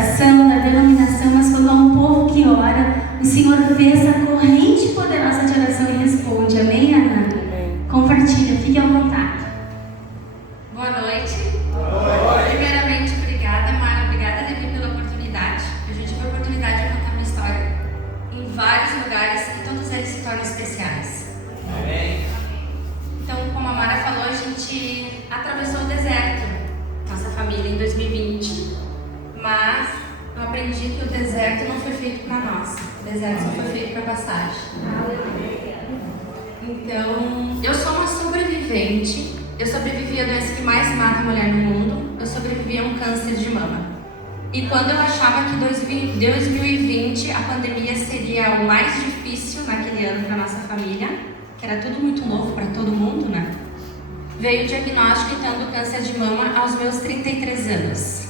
oração, da denominação, mas quando há um povo que ora, o Senhor vê essa corrente poderosa de oração e responde. Amém, Ana? Amém. Compartilha, fique à vontade. Boa noite. Primeiramente, obrigada, Mara. Obrigada, Levi, pela oportunidade. A gente tive a oportunidade de contar uma história em vários lugares e todos eles se tornam especiais. Amém. Então, como a Mara falou, a gente atravessou o deserto, nossa família, em 2020. Mas eu aprendi que o deserto não foi feito para nós. O deserto só foi feito para passagem. Então, eu sou uma sobrevivente. Eu sobrevivi à doença que mais mata a mulher no mundo. Eu sobrevivi a um câncer de mama. E quando eu achava que 2020 a pandemia seria o mais difícil naquele ano para nossa família, que era tudo muito novo para todo mundo, né? Veio o diagnóstico então do câncer de mama aos meus 33 anos.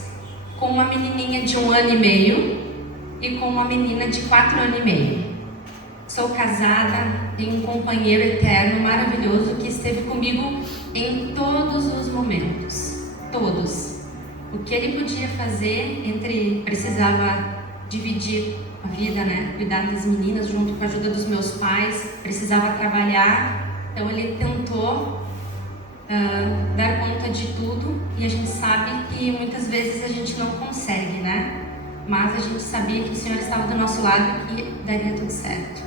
Com uma menininha de 1 ano e meio e com uma menina de 4 anos e meio. Sou casada, tenho um companheiro eterno maravilhoso que esteve comigo em todos os momentos, todos. O que ele podia fazer, precisava dividir a vida, né? Cuidar das meninas junto com a ajuda dos meus pais, precisava trabalhar, então ele tentou dar conta de tudo e a gente sabe que muitas vezes a gente não consegue, né? Mas a gente sabia que o Senhor estava do nosso lado e que daria tudo certo.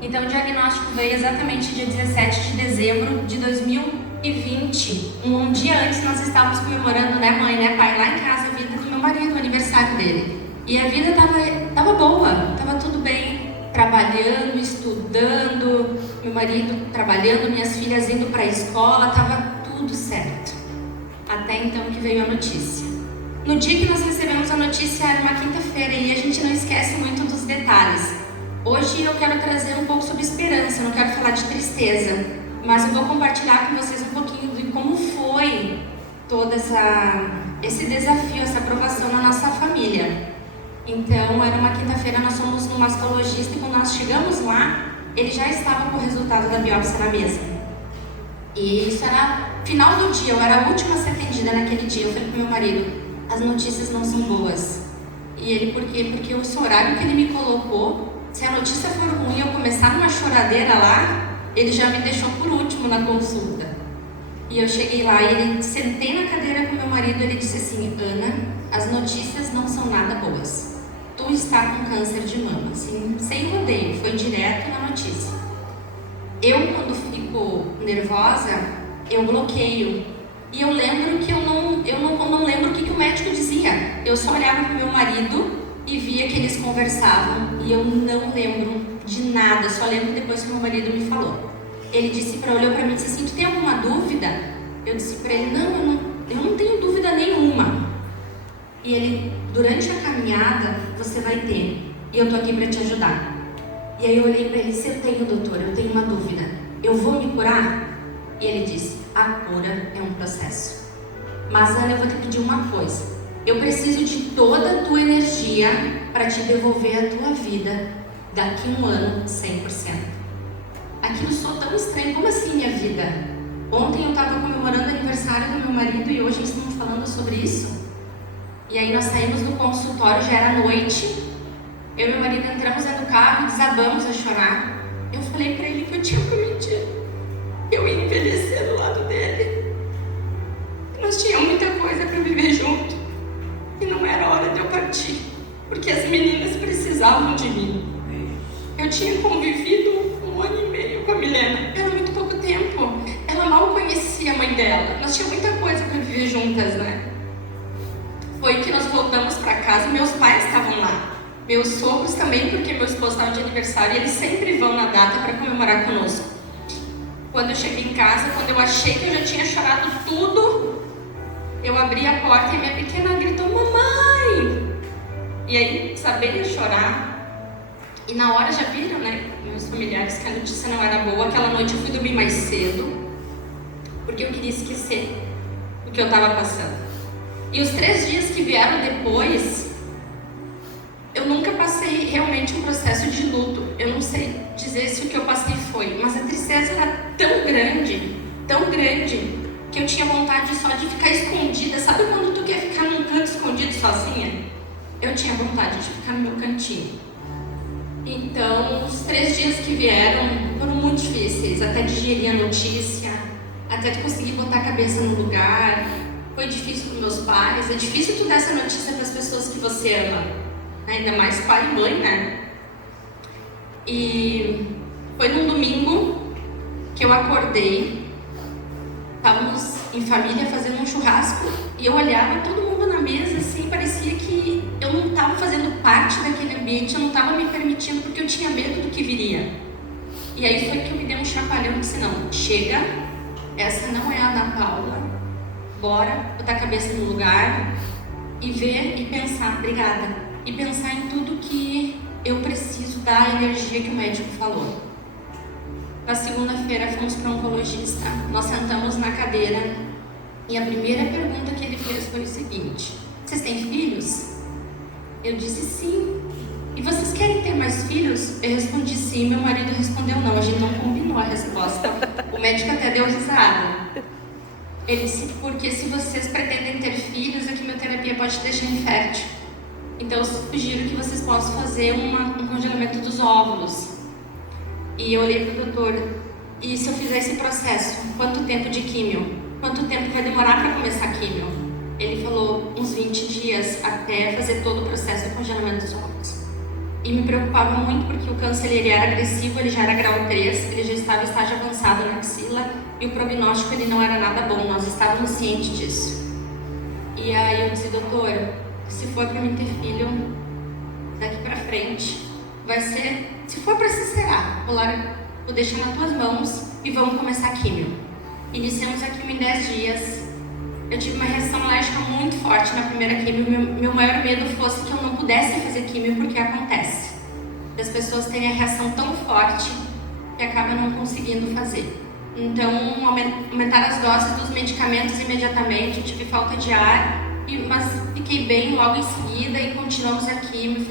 Então o diagnóstico veio exatamente dia 17 de dezembro de 2020. Um dia antes nós estávamos comemorando, né, mãe, né, pai, lá em casa, a vida do meu marido, o aniversário dele. E a vida tava boa, tava tudo bem, trabalhando, estudando, meu marido trabalhando, minhas filhas indo para a escola, tava tudo certo. Até então que veio a notícia. No dia que nós recebemos a notícia era uma quinta-feira e a gente não esquece muito dos detalhes. Hoje eu quero trazer um pouco sobre esperança, eu não quero falar de tristeza, mas eu vou compartilhar com vocês um pouquinho de como foi todo esse desafio, essa aprovação na nossa família. Então era uma quinta-feira, nós fomos no mastologista e quando nós chegamos lá, ele já estava com o resultado da biópsia na mesa. E isso era final do dia, eu era a última a ser atendida naquele dia. Eu falei pro meu marido, as notícias não são boas. E ele, por quê? Porque esse horário que ele me colocou, se a notícia for ruim, eu começar numa choradeira lá, ele já me deixou por último na consulta. E eu cheguei lá e ele, sentei na cadeira com meu marido, ele disse assim, Ana, as notícias não são nada boas. Tu está com câncer de mama, assim, sem rodeio, foi direto na notícia. Eu, quando fico nervosa, eu bloqueio. E eu lembro que eu não lembro o que o médico dizia. Eu só olhava pro meu marido e via que eles conversavam. E eu não lembro de nada, só lembro depois que meu marido me falou. Ele olhou pra mim e disse assim, tu tem alguma dúvida? Eu disse pra ele, eu não tenho dúvida nenhuma. E ele, durante a caminhada, você vai ter. E eu tô aqui pra te ajudar. E aí eu olhei para ele, se eu tenho, doutor, eu tenho uma dúvida, eu vou me curar? E ele disse, a cura é um processo. Mas Ana, eu vou te pedir uma coisa, eu preciso de toda a tua energia para te devolver a tua vida daqui um ano 100%. Aquilo soou tão estranho, como assim minha vida? Ontem eu estava comemorando o aniversário do meu marido e hoje estamos falando sobre isso. E aí nós saímos do consultório, já era noite. Eu e meu marido entramos dentro do carro e desabamos a chorar. Eu falei pra ele que eu tinha prometido. Eu ia envelhecer do lado dele. Nós tínhamos muita coisa pra viver junto. E não era hora de eu partir. Porque as meninas precisavam de mim. Eu tinha convivido 1 ano e meio com a Milena. Era muito pouco tempo. Ela mal conhecia a mãe dela. Nós tínhamos muita coisa pra viver juntas, né? Foi que nós voltamos pra casa, meus pais estavam lá. Meus sogros também, porque meu esposo estava de aniversário e eles sempre vão na data para comemorar conosco. Quando eu cheguei em casa, quando eu achei que eu já tinha chorado tudo, eu abri a porta e minha pequena gritou, mamãe! E aí, sabia chorar. E na hora já viram, né, meus familiares, que a notícia não era boa. Aquela noite eu fui dormir mais cedo, porque eu queria esquecer o que eu estava passando. E os 3 dias que vieram depois, eu nunca passei realmente um processo de luto. Eu não sei dizer se o que eu passei foi, mas a tristeza era tão grande, que eu tinha vontade só de ficar escondida. Sabe quando tu quer ficar num canto escondido sozinha? eu tinha vontade de ficar no meu cantinho. Então, os 3 dias que vieram foram muito difíceis, até digerir a notícia, até conseguir botar a cabeça no lugar. Foi difícil para meus pais, é difícil tu dar essa notícia para as pessoas que você ama, né? Ainda mais pai e mãe, né? E foi num domingo que eu acordei, estávamos em família fazendo um churrasco e eu olhava todo mundo na mesa assim, parecia que eu não estava fazendo parte daquele ambiente, eu não estava me permitindo porque eu tinha medo do que viria. E aí foi que eu me dei um chacoalhão e disse, não, chega, essa não é a Ana Paula, bora botar a cabeça no lugar e ver e pensar, obrigada, e pensar em tudo que eu preciso dar energia que o médico falou. Na segunda-feira fomos para um oncologista, nós sentamos na cadeira e a primeira pergunta que ele fez foi o seguinte: vocês têm filhos? Eu disse sim. E vocês querem ter mais filhos? Eu respondi sim, meu marido respondeu não, a gente não combinou a resposta. O médico até deu risada. Ele disse, porque se vocês pretendem ter filhos, a quimioterapia pode te deixar infértil. Então eu sugiro que vocês possam fazer um congelamento dos óvulos. E eu olhei para o doutor, e se eu fizer esse processo, quanto tempo de químio? Quanto tempo vai demorar para começar a químio? Ele falou, uns 20 dias até fazer todo o processo de congelamento dos óvulos. E me preocupava muito porque o câncer ele era agressivo, ele já era grau 3, ele já estava em estágio avançado na axila e o prognóstico ele não era nada bom, nós estávamos cientes disso. E aí eu disse, doutor, se for para mim ter filho, daqui para frente, vai ser, se for para ser, será. Vou deixar nas tuas mãos e vamos começar a químio. Iniciamos a químio em 10 dias. Eu tive uma reação alérgica muito forte na primeira químio. Meu maior medo fosse que eu não pudesse fazer químio, porque acontece. As pessoas têm a reação tão forte que acabam não conseguindo fazer. Então, aumentar as doses dos medicamentos imediatamente, eu tive falta de ar, mas fiquei bem logo em seguida e continuamos a químio.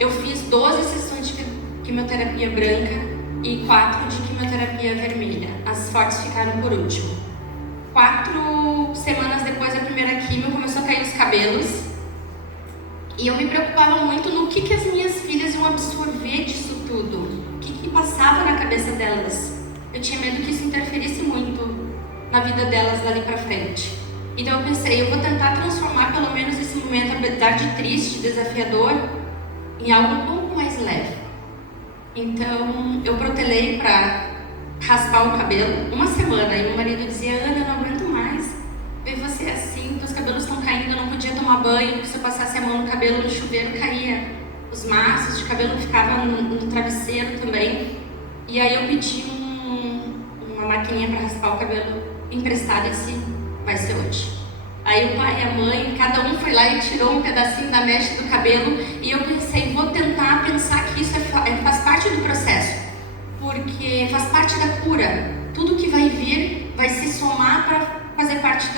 Eu fiz 12 sessões de quimioterapia branca e 4 de quimioterapia vermelha. As fortes ficaram por último. 4 semanas depois da primeira quimio, começou a cair os cabelos. E eu me preocupava muito no que as minhas filhas iam absorver disso tudo. O que passava na cabeça delas. Eu tinha medo que isso interferisse muito na vida delas dali pra frente. Então eu pensei, eu vou tentar transformar pelo menos esse momento, apesar de triste, desafiador, em algo um pouco mais leve. Então eu protelei para raspar o cabelo uma semana e meu marido dizia, Ana, eu não aguento mais ver você assim, teus cabelos estão caindo, eu não podia tomar banho, porque se eu passasse a mão no cabelo no chuveiro caía, os maços de cabelo ficavam no travesseiro também. E aí eu pedi uma maquininha para raspar o cabelo emprestada e disse, vai ser hoje. Aí o pai e a mãe, cada um foi lá e tirou um pedacinho da mecha do cabelo e eu pensei, vou tentar pensar que isso faz parte do processo, porque faz parte da cura. Tudo que vai vir vai se somar para fazer parte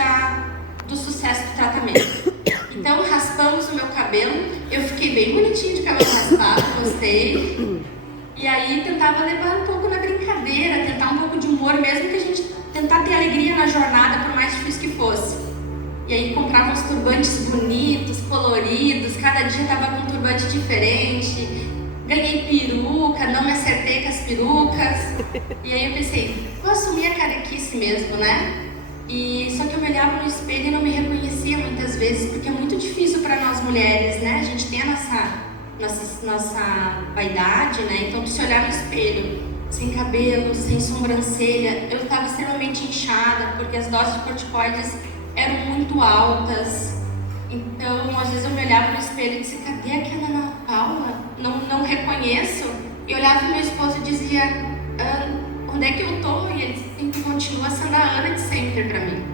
do sucesso do tratamento. Então raspamos o meu cabelo, eu fiquei bem bonitinho de cabelo raspado, gostei. E aí tentava levar um pouco na brincadeira, tentar um pouco de humor, mesmo que a gente tentar ter alegria na jornada, por mais difícil que fosse. E aí comprava uns turbantes bonitos, coloridos, cada dia estava com um turbante diferente. Ganhei peruca, não me acertei com as perucas. E aí eu pensei, vou assumir a carequice mesmo, né? Só que eu me olhava no espelho e não me reconhecia muitas vezes, porque é muito difícil para nós mulheres, né? A gente tem a nossa vaidade, né? Então, se olhar no espelho, sem cabelo, sem sobrancelha, eu estava extremamente inchada, porque as doses de corticoides eram muito altas. Então, às vezes eu me olhava no espelho e disse, cadê aquela Ana Paula? Não reconheço. E olhava para meu esposo e dizia, onde é que eu tô? E ele disse, continua sendo a Ana de sempre para mim.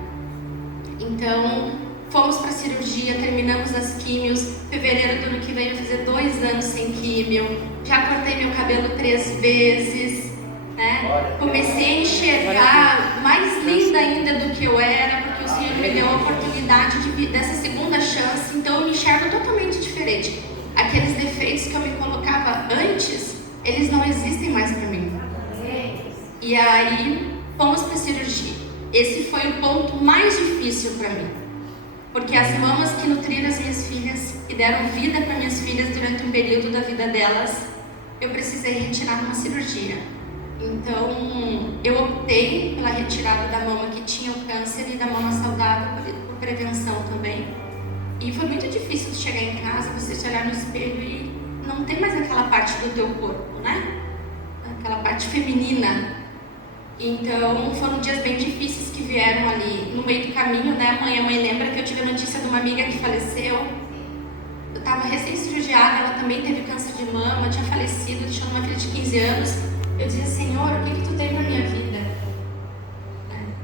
Então, fomos para a cirurgia, terminamos as químios. Fevereiro do ano que vem eu fazer 2 anos sem químio. Já cortei meu cabelo 3 vezes. Né? Comecei a enxergar mais linda ainda do que eu era, porque o Senhor me deu a oportunidade dessa segunda chance. Então eu me enxergo totalmente diferente. Aqueles defeitos que eu me colocava antes, eles não existem mais para mim. E aí fomos para a cirurgia. Esse foi o ponto mais difícil para mim, porque as mamas que nutriram as minhas filhas e deram vida para minhas filhas durante um período da vida delas, eu precisei retirar uma cirurgia. Então, eu optei pela retirada da mama que tinha o câncer e da mama saudável por prevenção também. E foi muito difícil chegar em casa, você se olhar no espelho e não tem mais aquela parte do teu corpo, né? Aquela parte feminina. Então, foram dias bem difíceis que vieram ali no meio do caminho, né? A mãe lembra que eu tive a notícia de uma amiga que faleceu. Eu estava recém-cirurgiada, ela também teve câncer de mama, tinha falecido, deixando uma filha de 15 anos. Eu dizia, Senhor, o que tu tem na minha vida?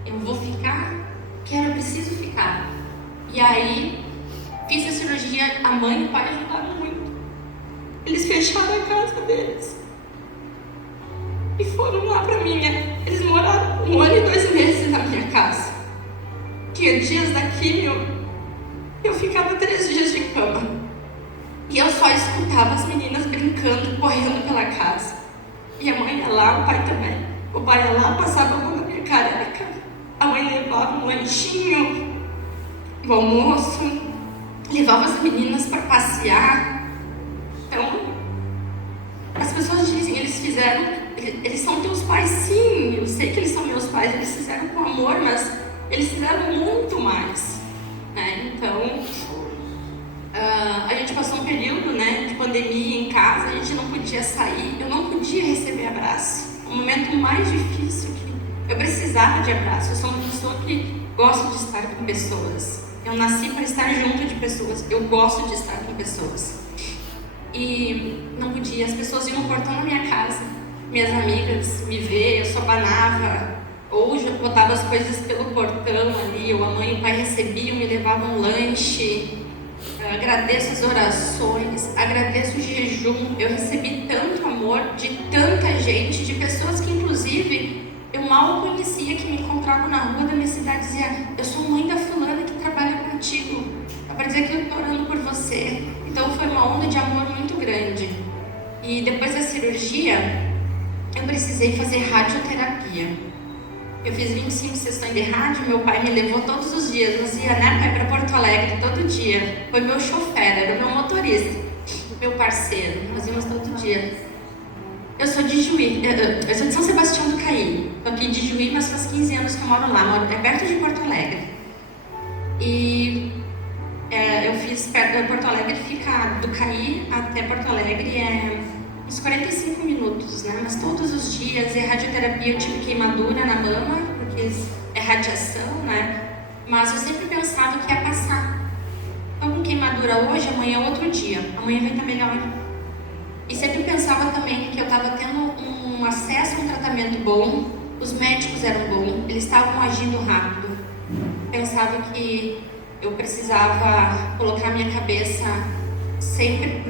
Eu vou ficar? Eu preciso ficar. E aí, fiz a cirurgia, a mãe e o pai ajudaram muito. Eles fecharam a casa deles e foram lá pra minha. Eles moraram 1 ano e 2 meses na minha casa. Tinha dias da quimio, eu ficava 3 dias de cama. E eu só escutava as meninas brincando, correndo pela casa. E a mãe ia lá, o pai também. O pai ia lá, passava a mão na minha careca. A mãe levava um lanchinho, o almoço, levava as meninas para passear. Então, as pessoas dizem, eles são teus pais, sim, eu sei que eles são meus pais, eles fizeram com amor, mas eles fizeram muito mais, né? Então, a gente passou um período, né, de pandemia em casa, a gente não podia sair, eu não podia receber abraço. O momento mais difícil que eu precisava de abraço. Eu sou uma pessoa que gosta de estar com pessoas. Eu nasci para estar junto de pessoas. Eu gosto de estar com pessoas. E não podia. As pessoas iam no portão da minha casa. Minhas amigas me ver, eu só banava. Ou já botava as coisas pelo portão ali. Ou a mãe e o pai recebiam, me levavam lanche. Eu agradeço as orações, agradeço o jejum. Eu recebi tanto amor de tanta gente, de pessoas que inclusive eu mal conhecia, que me encontravam na rua da minha cidade e dizia, eu sou mãe da fulana que trabalha contigo, para dizer que eu estou orando por você. Então foi uma onda de amor muito grande. E depois da cirurgia, eu precisei fazer radioterapia. Eu fiz 25 sessões de rádio, meu pai me levou todos os dias, nós ia, né, pai, para Porto Alegre todo dia. Foi meu chofer, era meu motorista, meu parceiro, nós íamos todo dia. Eu sou de Juí, eu sou de São Sebastião do Caí, estou aqui de Juí, mas faz 15 anos que eu moro lá, é perto de Porto Alegre. E eu fiz perto de Porto Alegre, fica do Caí até Porto Alegre, uns 45 minutos, né? Mas todos os dias, radioterapia, eu tive queimadura na mama, porque é radiação, né? Mas eu sempre pensava que ia passar. Então, com queimadura hoje, amanhã é outro dia, amanhã vai estar melhor. E sempre pensava também que eu estava tendo um acesso a um tratamento bom, os médicos eram bons, eles estavam agindo rápido. Pensava que eu precisava colocar minha cabeça sempre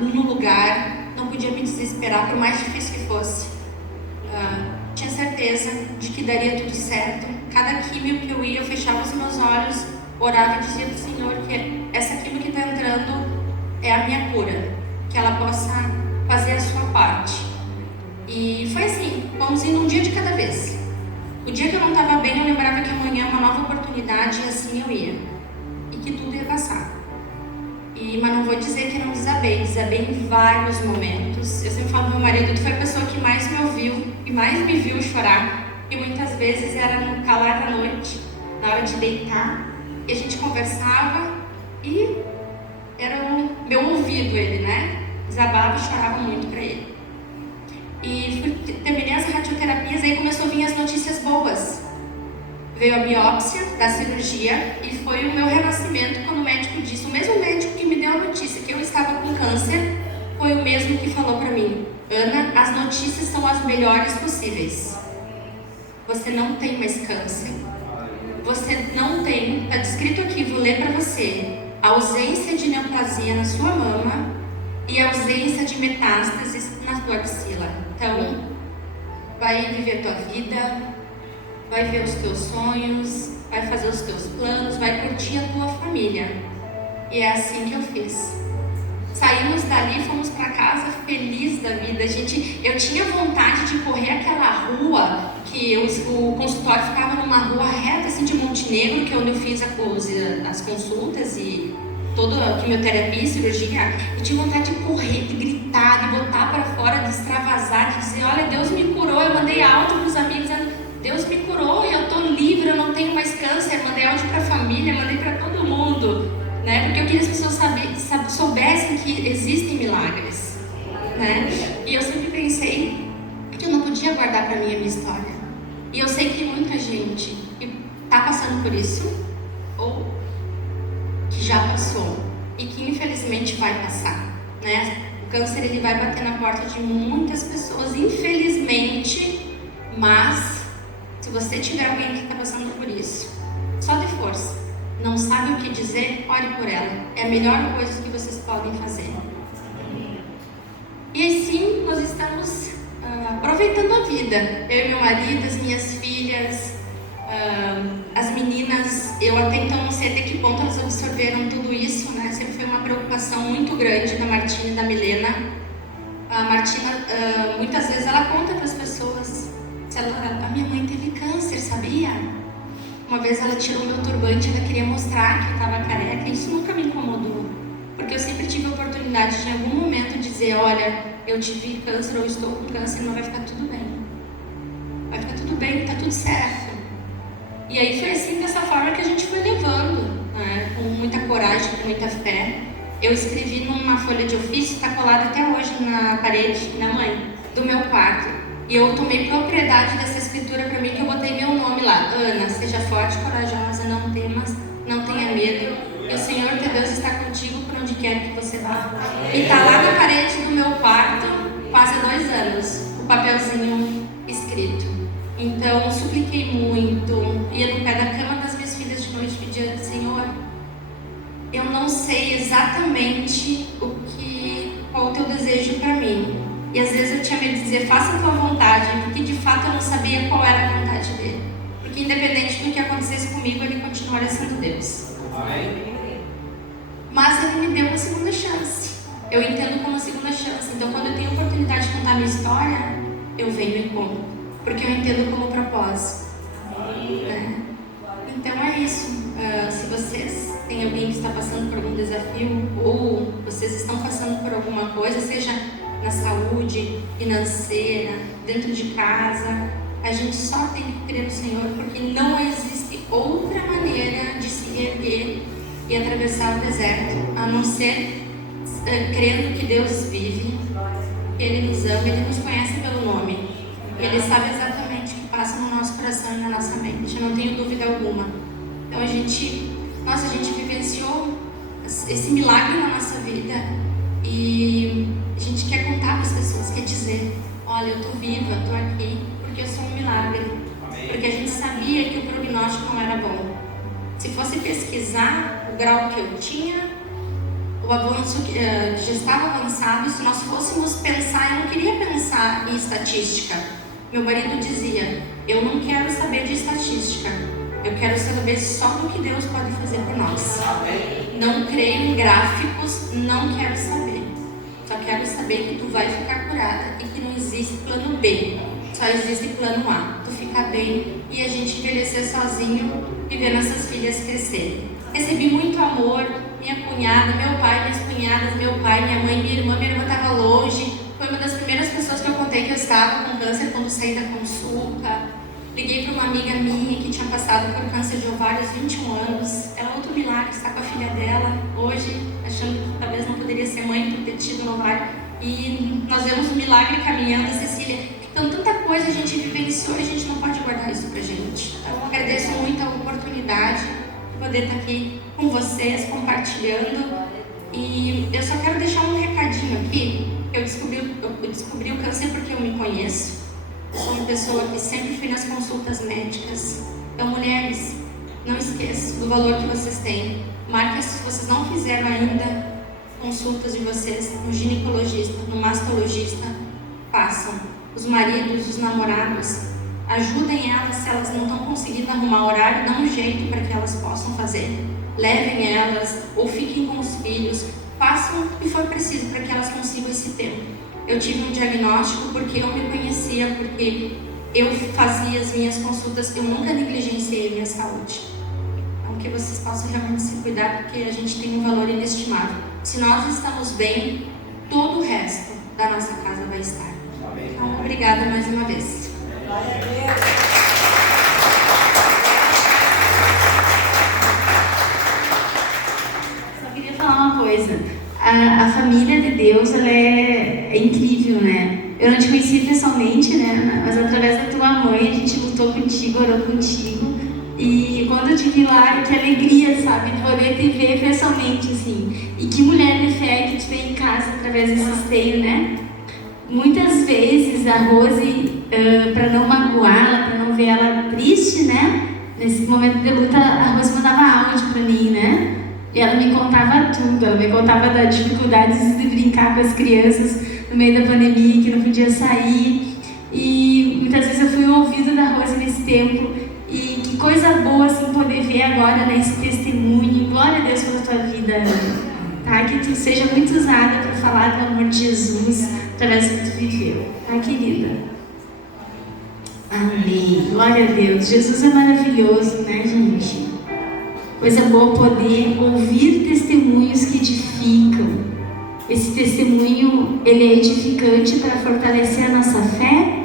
no lugar, não podia me desesperar, por mais difícil que fosse. Tinha certeza de que daria tudo certo. Cada químio que eu ia, eu fechava os meus olhos, orava e dizia ao Senhor que essa químio que está entrando é a minha cura, que ela possa fazer a sua parte. E foi assim, vamos indo um dia de cada vez. O dia que eu não estava bem, eu lembrava que amanhã é uma nova oportunidade e assim eu ia. E que tudo ia passar. Mas não vou dizer que não desabei em vários momentos. Eu sempre falo pro meu marido, tu foi a pessoa que mais me ouviu e mais me viu chorar. E muitas vezes era no calar da noite, na hora de deitar, e a gente conversava e era o meu ouvido ele, né? Desabava e chorava muito para ele. E terminei as radioterapias, aí começou a vir as notícias boas. Veio a biópsia da cirurgia e foi o meu renascimento quando o médico disse, o mesmo médico que me deu a notícia que eu estava com câncer, foi o mesmo que falou para mim, Ana, as notícias são as melhores possíveis. Você não tem mais câncer. Você não tem, está descrito aqui, vou ler para você, a ausência de neoplasia na sua mama e a ausência de metástases na sua axila. Então, vai viver a tua vida, vai ver os teus sonhos, vai fazer os teus planos, vai curtir a tua família. E é assim que eu fiz. Saímos dali, fomos para casa feliz da vida. Eu tinha vontade de correr aquela rua, que o consultório ficava numa rua reta assim de Montenegro, que é onde eu fiz as consultas e toda a quimioterapia e cirurgia, eu tinha vontade de correr, de gritar, de botar para fora, de extravasar, de dizer, olha, Deus me curou. Eu mandei áudio para os amigos dizendo, Deus me curou e eu estou livre, eu não tenho mais câncer. Eu mandei áudio para a família, mandei para todo mundo, né? Porque eu queria que as pessoas soubessem que existem milagres, né? E eu sempre pensei que eu não podia guardar para mim a minha história. E eu sei que muita gente está passando por isso, ou que já passou, e que infelizmente vai passar, né? O câncer, ele vai bater na porta de muitas pessoas, infelizmente, mas se você tiver alguém que está passando por isso, só de força, não sabe o que dizer, ore por ela. É a melhor coisa que vocês podem fazer. E assim, nós estamos aproveitando a vida. Eu e meu marido, as minhas filhas, as meninas, eu até então não sei até que ponto elas absorveram tudo isso, né? Sempre foi uma preocupação muito grande da Martina e da Milena. A Martina, muitas vezes ela conta para as pessoas, a minha mãe teve câncer, sabia? Uma vez ela tirou meu turbante, ela queria mostrar que eu estava careca. Isso nunca me incomodou, porque eu sempre tive a oportunidade de em algum momento dizer, olha, eu tive câncer ou estou com câncer, mas vai ficar tudo bem. Vai ficar tudo bem, tá tudo certo. E aí foi assim, dessa forma que a gente foi levando, né? Com muita coragem, com muita fé. Eu escrevi numa folha de ofício, está colada até hoje na parede, minha mãe, do meu quarto. E eu tomei propriedade dessa escritura para mim, que eu botei meu nome lá. Ana, seja forte e corajosa, não temas, não tenha medo. E o Senhor teu Deus está contigo por onde quer que você vá. E está lá na parede do meu quarto, quase há 2 anos, o papelzinho escrito. Então, supliquei muito, ia no pé da cama das minhas filhas de noite, pedia, Senhor, eu não sei exatamente qual o teu desejo para mim. E às vezes eu tinha medo de dizer, faça a tua vontade, porque de fato eu não sabia qual era a vontade dele. Porque independente do que acontecesse comigo, ele continuaria sendo Deus. Mas ele me deu uma segunda chance. Eu entendo como uma segunda chance. Então quando eu tenho a oportunidade de contar a minha história, eu venho e conto. Porque eu entendo como propósito. Né? Então é isso. Se vocês têm alguém que está passando por algum desafio, ou vocês estão passando por alguma coisa, seja na saúde, financeira, dentro de casa, a gente só tem que crer no Senhor, porque não existe outra maneira de se erguer e atravessar o deserto, a não ser crendo que Deus vive, que Ele nos ama, Ele nos conhece pelo nome, Ele sabe exatamente o que passa no nosso coração e na nossa mente, eu não tenho dúvida alguma. Então a gente vivenciou esse milagre na nossa vida e a gente quer contar para as pessoas, quer dizer, olha, eu estou viva, estou aqui porque eu sou um milagre. Amém. Porque a gente sabia que o prognóstico não era bom. Se fosse pesquisar o grau que eu tinha, o avanço que já estava avançado, se nós fôssemos pensar, eu não queria pensar em estatística. Meu marido dizia, eu não quero saber de estatística, eu quero saber só do que Deus pode fazer por nós. Amém. Não creio em gráficos, não quero saber. Só quero saber que tu vai ficar curada e que não existe plano B, só existe plano A. Tu ficar bem e a gente envelhecer sozinho e ver nossas filhas crescerem. Recebi muito amor, minha cunhada, meu pai, minhas cunhadas, meu pai, minha mãe, minha irmã estava longe. Foi uma das primeiras pessoas que eu contei que eu estava com câncer quando saí da consulta. Liguei para uma amiga minha que tinha passado por câncer de ovário aos 21 anos. Ela é outro milagre, está com a filha dela hoje, achando que talvez não poderia ser mãe por ter tido um ovário. E nós vemos um milagre caminhando, Cecília. Então, tanta coisa a gente vivenciou e a gente não pode guardar isso pra gente. Então, eu agradeço muito a oportunidade de poder estar aqui com vocês, compartilhando. E eu só quero deixar um recadinho aqui. Eu descobri o câncer porque eu me conheço. Eu sou uma pessoa que sempre fui nas consultas médicas. Então, mulheres, não esqueçam do valor que vocês têm. Marquem, se vocês não fizeram ainda consultas de vocês no ginecologista, no mastologista, façam. Os maridos, os namorados, ajudem elas, se elas não estão conseguindo arrumar horário, dá um jeito para que elas possam fazer. Levem elas ou fiquem com os filhos, façam o que for preciso para que elas consigam esse tempo. Eu tive um diagnóstico porque eu me conhecia, porque eu fazia as minhas consultas, eu nunca negligenciei a minha saúde. com que vocês possam realmente se cuidar, porque a gente tem um valor inestimável. Se nós estamos bem, todo o resto da nossa casa vai estar. Então, obrigada mais uma vez. Glória a Deus. Só queria falar uma coisa. A família de Deus, ela é incrível, né? Eu não te conheci pessoalmente, né? Mas através da tua mãe, a gente lutou contigo, orou contigo. E quando eu te vi lá, que alegria, sabe? De poder te ver pessoalmente, assim. E que mulher de fé que tu tem em casa através desse esteio, né? Muitas vezes a Rose, para não magoá-la, para não ver ela triste, né? Nesse momento de luta, a Rose mandava áudio para mim, né? E ela me contava tudo, ela me contava das dificuldades de brincar com as crianças no meio da pandemia, que não podia sair. E muitas vezes eu fui o ouvido da Rose nesse tempo. E que coisa boa, assim, poder ver agora, né, esse testemunho. Glória a Deus pela tua vida, tá? Que tu seja muito usada para falar do amor de Jesus através do que tu viveu, tá, querida? Amém. Glória a Deus. Jesus é maravilhoso, né, gente? Coisa boa poder ouvir testemunhos que edificam. Esse testemunho, ele é edificante para fortalecer a nossa fé.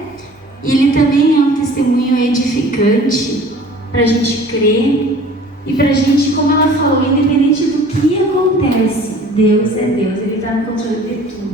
E ele também é um testemunho edificante para a gente crer e para a gente, como ela falou, independente do que acontece, Deus é Deus, Ele está no controle de tudo.